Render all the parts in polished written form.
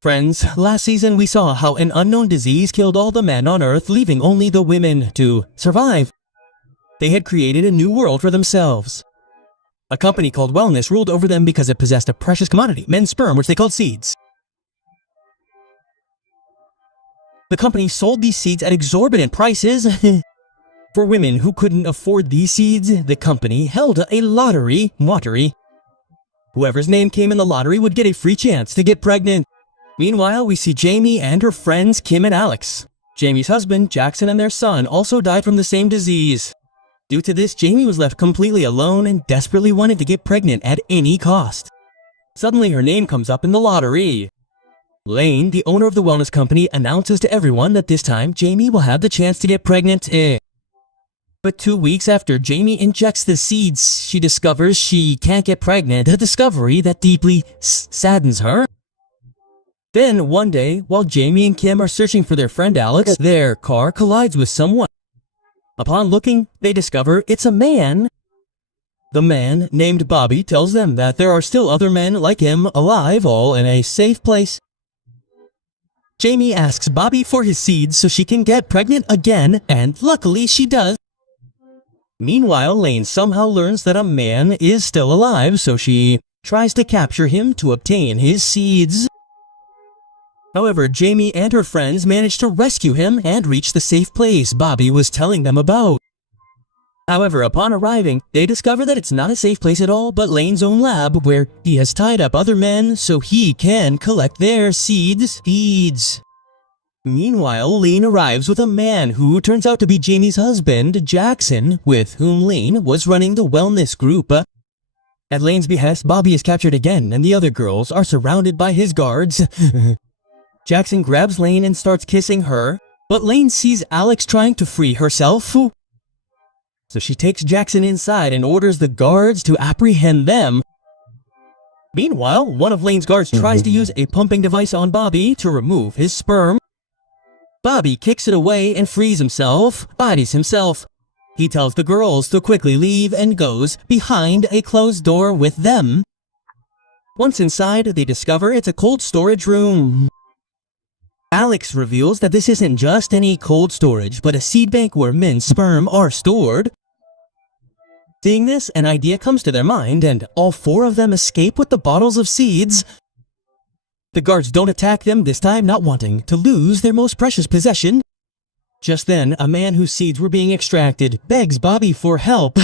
Friends, last season we saw how an unknown disease killed all the men on Earth, leaving only the women to survive. They had created a new world for themselves. A company called Wellness ruled over them because it possessed a precious commodity, men's sperm, which they called seeds. The company sold these seeds at exorbitant prices. For women who couldn't afford these seeds, the company held a lottery. Whoever's name came in the lottery would get a free chance to get pregnant. Meanwhile, we see Jamie and her friends Kim and Alex. Jamie's husband, Jackson, and their son also died from the same disease. Due to this, Jamie was left completely alone and desperately wanted to get pregnant at any cost. Suddenly, her name comes up in the lottery. Lane, the owner of the wellness company, announces to everyone that this time Jamie will have the chance to get pregnant. But 2 weeks after Jamie injects the seeds, she discovers she can't get pregnant, a discovery that deeply saddens her. Then, one day, while Jamie and Kim are searching for their friend Alex, their car collides with someone. Upon looking, they discover it's a man. The man, named Bobby, tells them that there are still other men like him alive, all in a safe place. Jamie asks Bobby for his seeds so she can get pregnant again, and luckily she does. Meanwhile, Lane somehow learns that a man is still alive, so she tries to capture him to obtain his seeds. However, Jamie and her friends manage to rescue him and reach the safe place Bobby was telling them about. However, upon arriving, they discover that it's not a safe place at all, but Lane's own lab, where he has tied up other men so he can collect their seeds. Meanwhile, Lane arrives with a man who turns out to be Jamie's husband, Jackson, with whom Lane was running the wellness group. At Lane's behest, Bobby is captured again, and the other girls are surrounded by his guards. Jackson grabs Lane and starts kissing her, but Lane sees Alex trying to free herself. So she takes Jackson inside and orders the guards to apprehend them. Meanwhile, one of Lane's guards tries to use a pumping device on Bobby to remove his sperm. Bobby kicks it away and frees himself, bodies himself. He tells the girls to quickly leave and goes behind a closed door with them. Once inside, they discover it's a cold storage room. Alex reveals that this isn't just any cold storage, but a seed bank where men's sperm are stored. Seeing this, an idea comes to their mind, and all four of them escape with the bottles of seeds. The guards don't attack them this time, not wanting to lose their most precious possession. Just then, a man whose seeds were being extracted begs Bobby for help.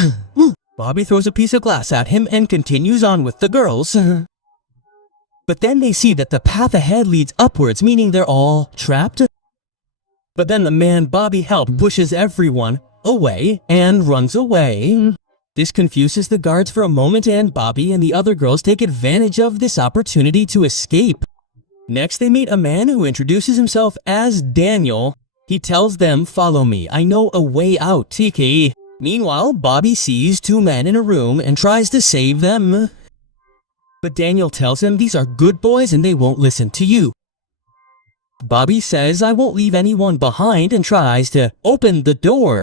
Bobby throws a piece of glass at him and continues on with the girls. But then they see that the path ahead leads upwards, meaning they're all trapped. But then the man Bobby helped pushes everyone away and runs away. This confuses the guards for a moment, and Bobby and the other girls take advantage of this opportunity to escape. Next, they meet a man who introduces himself as Daniel. He tells them, "Follow me, I know a way out, Tiki." Meanwhile, Bobby sees two men in a room and tries to save them. But Daniel tells him these are good boys and they won't listen to you. Bobby says, "I won't leave anyone behind," and tries to open the door.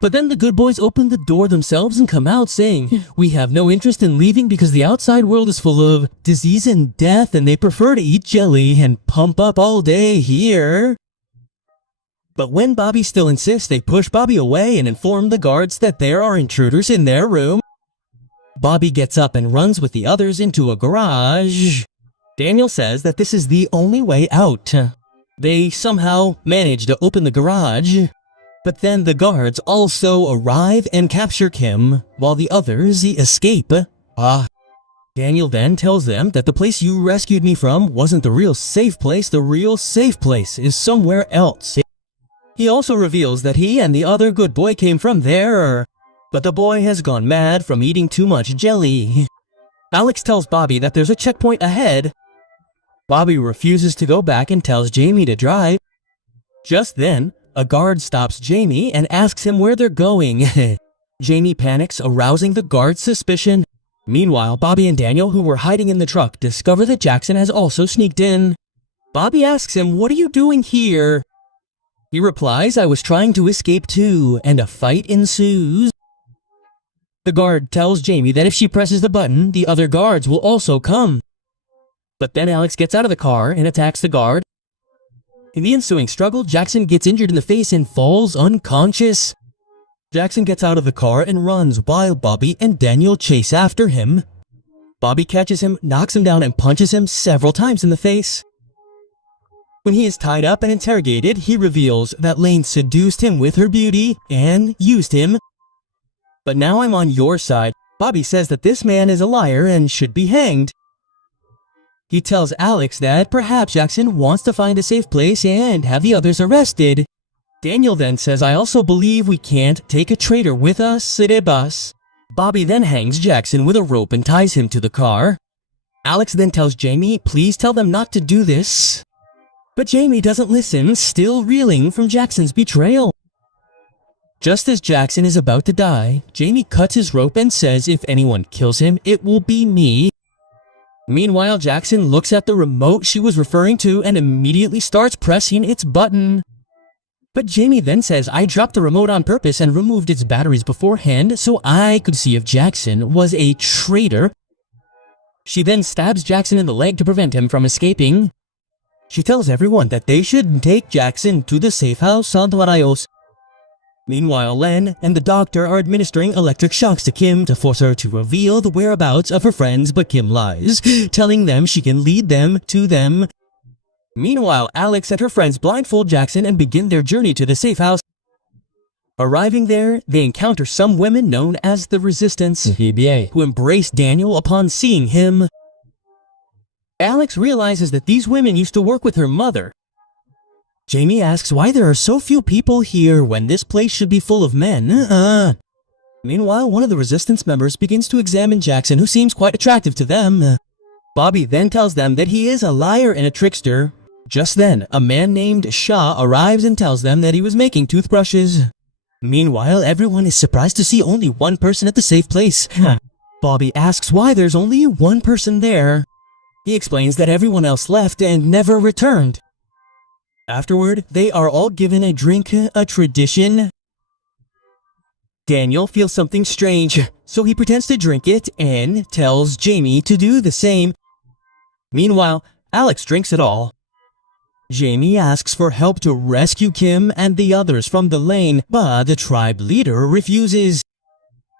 But then the good boys open the door themselves and come out saying, "We have no interest in leaving because the outside world is full of disease and death and they prefer to eat jelly and pump up all day here." But when Bobby still insists, they push Bobby away and inform the guards that there are intruders in their room. Bobby gets up and runs with the others into a garage. Daniel says that this is the only way out. They somehow manage to open the garage. But then the guards also arrive and capture Kim, while the others escape. Daniel then tells them that the place you rescued me from wasn't the real safe place. The real safe place is somewhere else. He also reveals that he and the other good boy came from there, but the boy has gone mad from eating too much jelly. Alex tells Bobby that there's a checkpoint ahead. Bobby refuses to go back and tells Jamie to drive. Just then, a guard stops Jamie and asks him where they're going. Jamie panics, arousing the guard's suspicion. Meanwhile, Bobby and Daniel, who were hiding in the truck, discover that Jackson has also sneaked in. Bobby asks him, "What are you doing here?" He replies, "I was trying to escape too," and a fight ensues. The guard tells Jamie that if she presses the button, the other guards will also come. But then Alex gets out of the car and attacks the guard. In the ensuing struggle, Jackson gets injured in the face and falls unconscious. Jackson gets out of the car and runs while Bobby and Daniel chase after him. Bobby catches him, knocks him down, and punches him several times in the face. When he is tied up and interrogated, he reveals that Lane seduced him with her beauty and used him. But now I'm on your side. Bobby says that this man is a liar and should be hanged. He tells Alex that perhaps Jackson wants to find a safe place and have the others arrested. Daniel then says, I also believe we can't take a traitor with us, bus. Bobby then hangs Jackson with a rope and ties him to the car. Alex then tells Jamie, please tell them not to do this. But Jamie doesn't listen, still reeling from Jackson's betrayal. Just as Jackson is about to die, Jamie cuts his rope and says if anyone kills him, it will be me. Meanwhile, Jackson looks at the remote she was referring to and immediately starts pressing its button. But Jamie then says, I dropped the remote on purpose and removed its batteries beforehand so I could see if Jackson was a traitor. She then stabs Jackson in the leg to prevent him from escaping. She tells everyone that they should take Jackson to the safe house on Rayos. Meanwhile, Len and the doctor are administering electric shocks to Kim to force her to reveal the whereabouts of her friends, but Kim lies, telling them she can lead them to them. Meanwhile, Alex and her friends blindfold Jackson and begin their journey to the safe house. Arriving there, they encounter some women known as the Resistance, who embrace Daniel upon seeing him. Alex realizes that these women used to work with her mother. Jamie asks why there are so few people here when this place should be full of men. Meanwhile, one of the Resistance members begins to examine Jackson, who seems quite attractive to them. Bobby then tells them that he is a liar and a trickster. Just then, a man named Shah arrives and tells them that he was making toothbrushes. Meanwhile, everyone is surprised to see only one person at the safe place. Bobby asks why there's only one person there. He explains that everyone else left and never returned. Afterward, they are all given a drink, a tradition. Daniel feels something strange, so he pretends to drink it and tells Jamie to do the same. Meanwhile, Alex drinks it all. Jamie asks for help to rescue Kim and the others from the lane, but the tribe leader refuses.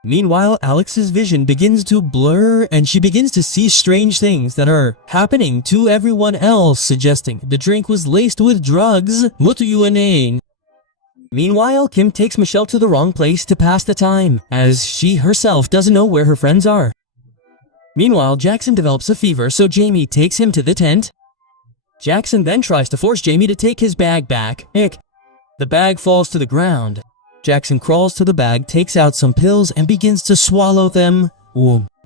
Meanwhile, Alex's vision begins to blur and she begins to see strange things that are happening to everyone else, suggesting the drink was laced with drugs. Meanwhile, Kim takes Michelle to the wrong place to pass the time, as she herself doesn't know where her friends are. Meanwhile, Jackson develops a fever, so Jamie takes him to the tent. Jackson then tries to force Jamie to take his bag back. The bag falls to the ground. Jackson crawls to the bag, takes out some pills, and begins to swallow them.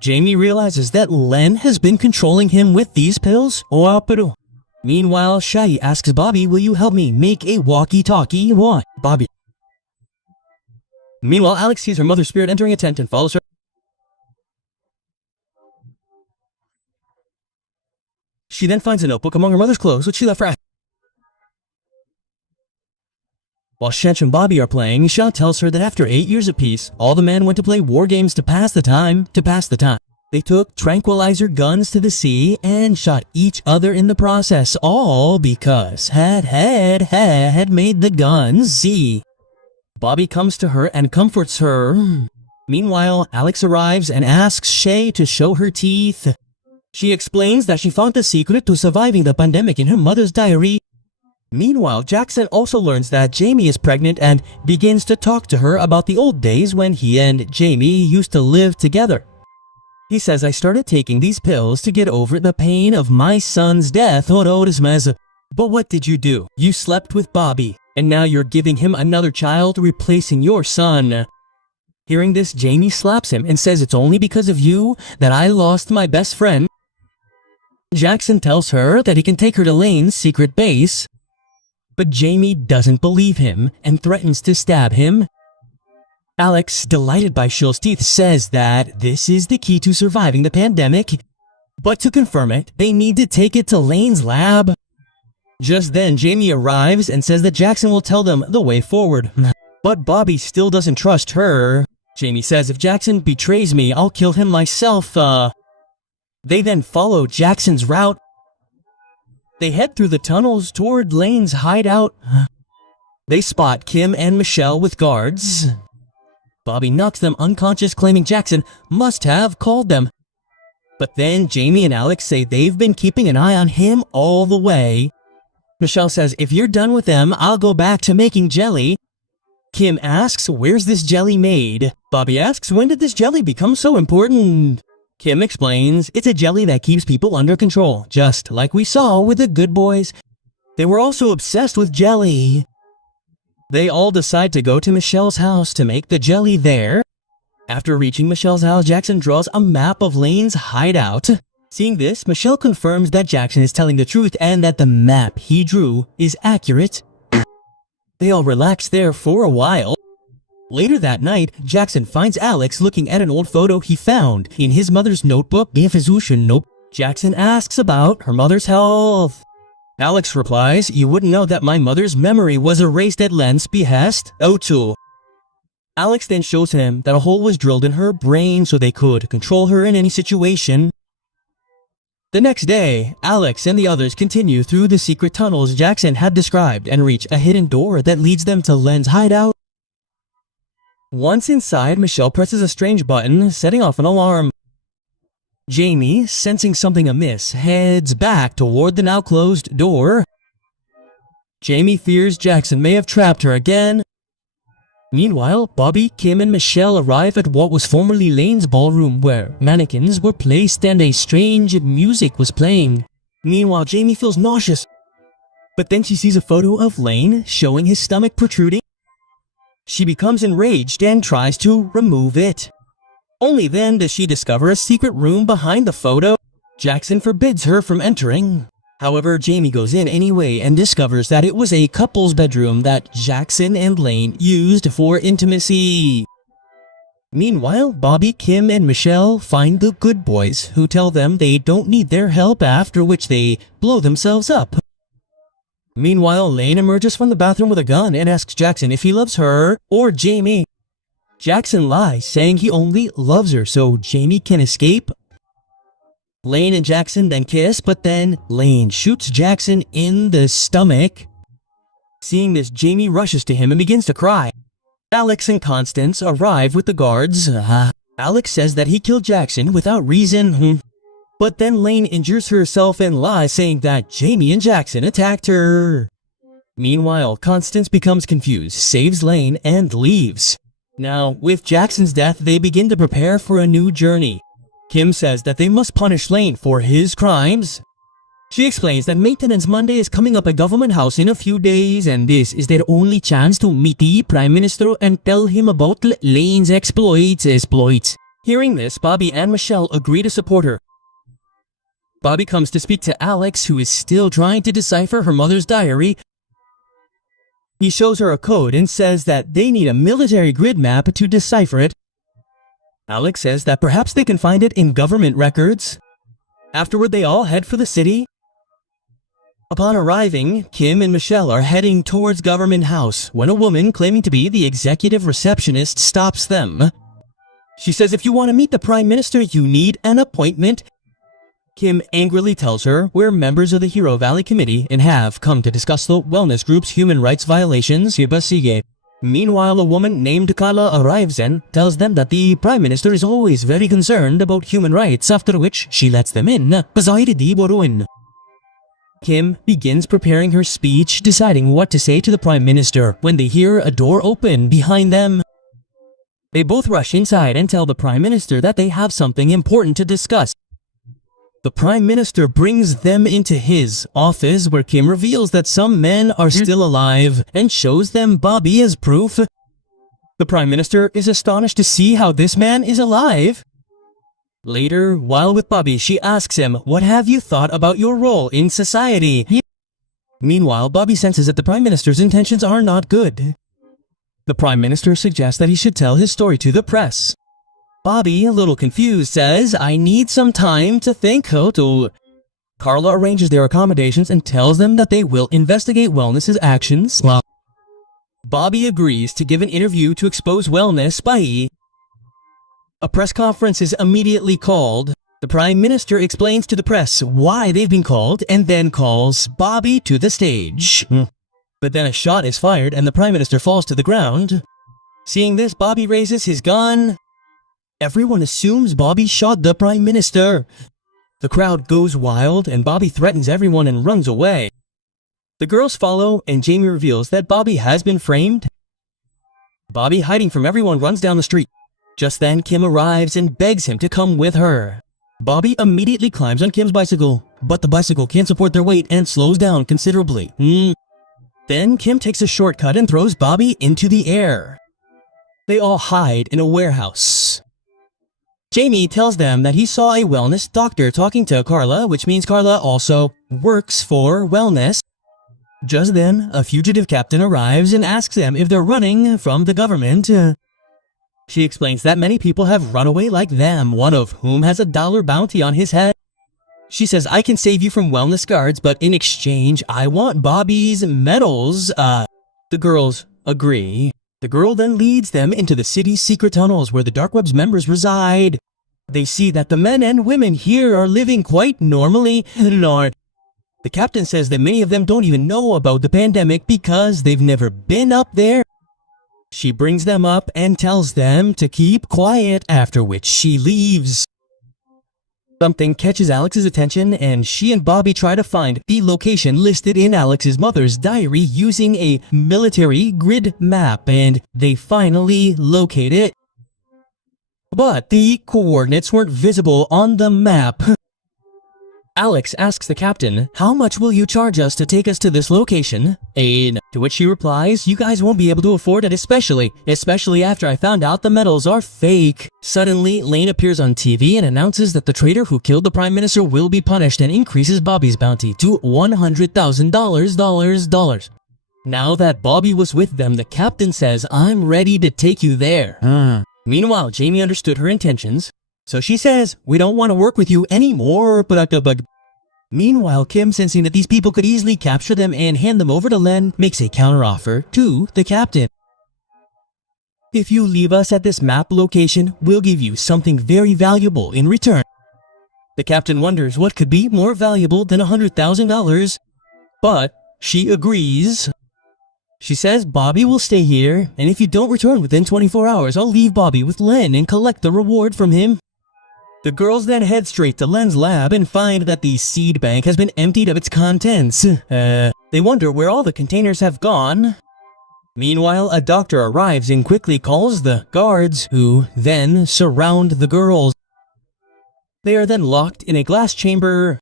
Jamie realizes that Len has been controlling him with these pills. Meanwhile, Shai asks Bobby, will you help me make a walkie-talkie? What? Bobby. Meanwhile, Alex sees her mother's spirit entering a tent and follows her. She then finds a notebook among her mother's clothes, which she left for. While Shench and Bobby are playing, Shah tells her that after 8 years of peace, all the men went to play war games to pass the time. They took tranquilizer guns to the sea and shot each other in the process, all because had made the guns see. Bobby comes to her and comforts her. Meanwhile, Alex arrives and asks Shay to show her teeth. She explains that she found the secret to surviving the pandemic in her mother's diary. Meanwhile, Jackson also learns that Jamie is pregnant and begins to talk to her about the old days when he and Jamie used to live together. He says, I started taking these pills to get over the pain of my son's death. But what did you do? You slept with Bobby, and now you're giving him another child, replacing your son. Hearing this, Jamie slaps him and says, it's only because of you that I lost my best friend. Jackson tells her that he can take her to Lane's secret base. But Jamie doesn't believe him and threatens to stab him. Alex, delighted by Shill's teeth, says that this is the key to surviving the pandemic. But to confirm it, they need to take it to Lane's lab. Just then, Jamie arrives and says that Jackson will tell them the way forward. But Bobby still doesn't trust her. Jamie says if Jackson betrays me, I'll kill him myself. They then follow Jackson's route. They head through the tunnels toward Lane's hideout. They spot Kim and Michelle with guards. Bobby knocks them unconscious, claiming Jackson must have called them. But then Jamie and Alex say they've been keeping an eye on him all the way. Michelle says, if you're done with them, I'll go back to making jelly. Kim asks, where's this jelly made? Bobby asks, when did this jelly become so important? Kim explains, it's a jelly that keeps people under control, just like we saw with the good boys. They were also obsessed with jelly. They all decide to go to Michelle's house to make the jelly there. After reaching Michelle's house, Jackson draws a map of Lane's hideout. Seeing this, Michelle confirms that Jackson is telling the truth and that the map he drew is accurate. They all relax there for a while. Later that night, Jackson finds Alex looking at an old photo he found in his mother's notebook. Jackson asks about her mother's health. Alex replies, you wouldn't know that my mother's memory was erased at Len's behest. Alex then shows him that a hole was drilled in her brain so they could control her in any situation. The next day, Alex and the others continue through the secret tunnels Jackson had described and reach a hidden door that leads them to Len's hideout. Once inside, Michelle presses a strange button, setting off an alarm. Jamie, sensing something amiss, heads back toward the now closed door. Jamie fears Jackson may have trapped her again. Meanwhile, Bobby, Kim, and Michelle arrive at what was formerly Lane's ballroom, where mannequins were placed and a strange music was playing. Meanwhile, Jamie feels nauseous, but then she sees a photo of Lane showing his stomach protruding. She becomes enraged and tries to remove it. Only then does she discover a secret room behind the photo. Jackson forbids her from entering. However, Jamie goes in anyway and discovers that it was a couple's bedroom that Jackson and Lane used for intimacy. Meanwhile, Bobby, Kim, and Michelle find the good boys, who tell them they don't need their help, after which they blow themselves up. Meanwhile, Lane emerges from the bathroom with a gun and asks Jackson if he loves her or Jamie. Jackson lies, saying he only loves her so Jamie can escape. Lane and Jackson then kiss, but then Lane shoots Jackson in the stomach. Seeing this, Jamie rushes to him and begins to cry. Alex and Constance arrive with the guards. Alex says that he killed Jackson without reason. But then Lane injures herself and lies, saying that Jamie and Jackson attacked her. Meanwhile, Constance becomes confused, saves Lane, and leaves. Now, with Jackson's death, they begin to prepare for a new journey. Kim says that they must punish Lane for his crimes. She explains that Maintenance Monday is coming up at Government House in a few days, and this is their only chance to meet the Prime Minister and tell him about Lane's exploits. Hearing this, Bobby and Michelle agree to support her. Bobby comes to speak to Alex, who is still trying to decipher her mother's diary. He shows her a code and says that they need a military grid map to decipher it. Alex says that perhaps they can find it in government records. Afterward, they all head for the city. Upon arriving, Kim and Michelle are heading towards Government House when a woman claiming to be the executive receptionist stops them. She says if you want to meet the Prime Minister, you need an appointment. Kim angrily tells her we're members of the Hero Valley Committee and have come to discuss the wellness group's human rights violations. Meanwhile, a woman named Kala arrives and tells them that the Prime Minister is always very concerned about human rights, after which she lets them in. Kim begins preparing her speech, deciding what to say to the Prime Minister when they hear a door open behind them. They both rush inside and tell the Prime Minister that they have something important to discuss. The Prime Minister brings them into his office, where Kim reveals that some men are still alive and shows them Bobby as proof. The Prime Minister is astonished to see how this man is alive. Later, while with Bobby, she asks him, "What have you thought about your role in society?" Meanwhile, Bobby senses that the Prime Minister's intentions are not good. The Prime Minister suggests that he should tell his story to the press. Bobby, a little confused, says, "I need some time to think." Carla arranges their accommodations and tells them that they will investigate Wellness's actions. Bobby agrees to give an interview to expose Wellness. A press conference is immediately called. The Prime Minister explains to the press why they've been called and then calls Bobby to the stage. But then a shot is fired and the Prime Minister falls to the ground. Seeing this, Bobby raises his gun. Everyone assumes Bobby shot the Prime Minister. The crowd goes wild and Bobby threatens everyone and runs away. The girls follow and Jamie reveals that Bobby has been framed. Bobby, hiding from everyone, runs down the street. Just then, Kim arrives and begs him to come with her. Bobby immediately climbs on Kim's bicycle, but the bicycle can't support their weight and slows down considerably. Then Kim takes a shortcut and throws Bobby into the air. They all hide in a warehouse. Jamie tells them that he saw a wellness doctor talking to Carla, which means Carla also works for wellness. Just then, a fugitive captain arrives and asks them if they're running from the government. She explains that many people have run away like them, one of whom has a $1 bounty on his head. She says, I can save you from wellness guards, but in exchange, I want Bobby's medals. The girls agree. The girl then leads them into the city's secret tunnels where the Dark Web's members reside. They see that the men and women here are living quite normally. The captain says that many of them don't even know about the pandemic because they've never been up there. She brings them up and tells them to keep quiet, after which she leaves. Something catches Alex's attention and she and Bobby try to find the location listed in Alex's mother's diary using a military grid map, and they finally locate it. But the coordinates weren't visible on the map. Alex asks the captain, how much will you charge us to take us to this location? To which she replies, you guys won't be able to afford it, especially after I found out the medals are fake. Suddenly, Lane appears on TV and announces that the traitor who killed the Prime Minister will be punished and increases Bobby's bounty to $100,000. Now that Bobby was with them, the captain says, I'm ready to take you there. Meanwhile, Jamie understood her intentions. So she says, we don't want to work with you anymore. Meanwhile, Kim, sensing that these people could easily capture them and hand them over to Len, makes a counteroffer to the captain. If you leave us at this map location, we'll give you something very valuable in return. The captain wonders what could be more valuable than $100,000, but she agrees. She says Bobby will stay here, and if you don't return within 24 hours, I'll leave Bobby with Len and collect the reward from him. The girls then head straight to Len's lab and find that the seed bank has been emptied of its contents. They wonder where all the containers have gone. Meanwhile, a doctor arrives and quickly calls the guards, who then surround the girls. They are then locked in a glass chamber.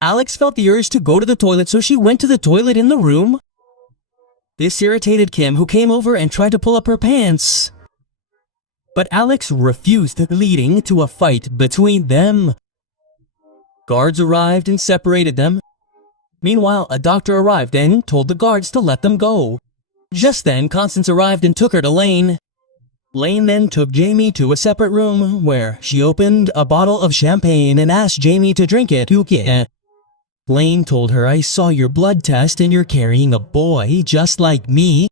Alex felt the urge to go to the toilet, so she went to the toilet in the room. This irritated Kim, who came over and tried to pull up her pants. But Alex refused, leading to a fight between them. Guards arrived and separated them. Meanwhile, a doctor arrived and told the guards to let them go. Just then, Constance arrived and took her to Lane. Lane then took Jamie to a separate room where she opened a bottle of champagne and asked Jamie to drink it. Lane told her, I saw your blood test and you're carrying a boy just like me.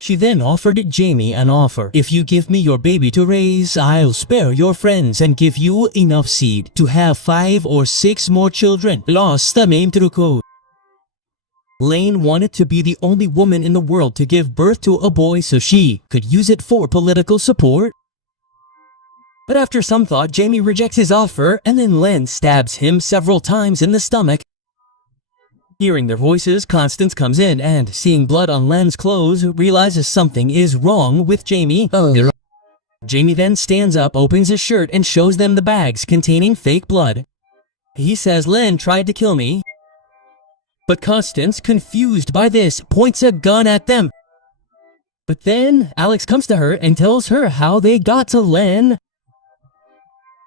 She then offered Jamie an offer. If you give me your baby to raise, I'll spare your friends and give you enough seed to have 5 or 6 more children. Lost the main truco. Lane wanted to be the only woman in the world to give birth to a boy so she could use it for political support. But after some thought, Jamie rejects his offer and then Len stabs him several times in the stomach. Hearing their voices, Constance comes in and, seeing blood on Len's clothes, realizes something is wrong with Jamie. Jamie then stands up, opens his shirt, and shows them the bags containing fake blood. He says Len tried to kill me. But Constance, confused by this, points a gun at them. But then Alex comes to her and tells her how they got to Len.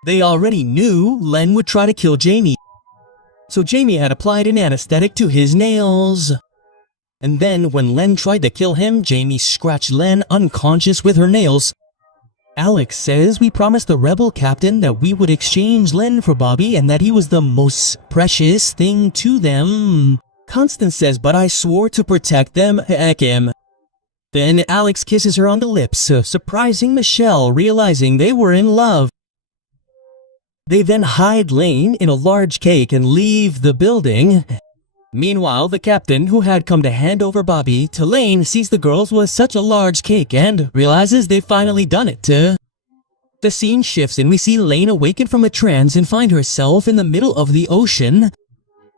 They already knew Len would try to kill Jamie. So Jamie had applied an anesthetic to his nails. And then when Len tried to kill him, Jamie scratched Len unconscious with her nails. Alex says we promised the rebel captain that we would exchange Len for Bobby and that he was the most precious thing to them. Constance says, but I swore to protect them, Kim. Then Alex kisses her on the lips, surprising Michelle, realizing they were in love. They then hide Lane in a large cake and leave the building. Meanwhile, the captain, who had come to hand over Bobby to Lane, sees the girls with such a large cake and realizes they've finally done it. The scene shifts and we see Lane awaken from a trance and find herself in the middle of the ocean.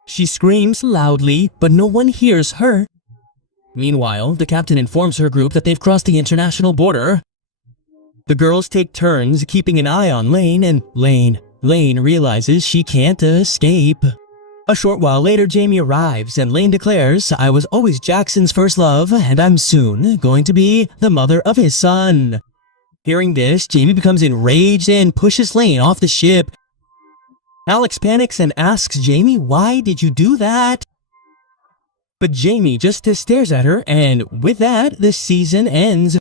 She screams loudly, but no one hears her. Meanwhile, the captain informs her group that they've crossed the international border. The girls take turns keeping an eye on Lane, and Lane realizes she can't escape. A short while later, Jamie arrives and Lane declares, "I was always Jackson's first love, and I'm soon going to be the mother of his son." Hearing this, Jamie becomes enraged and pushes Lane off the ship. Alex panics and asks Jamie, "Why did you do that?" But Jamie just stares at her, and with that, the season ends.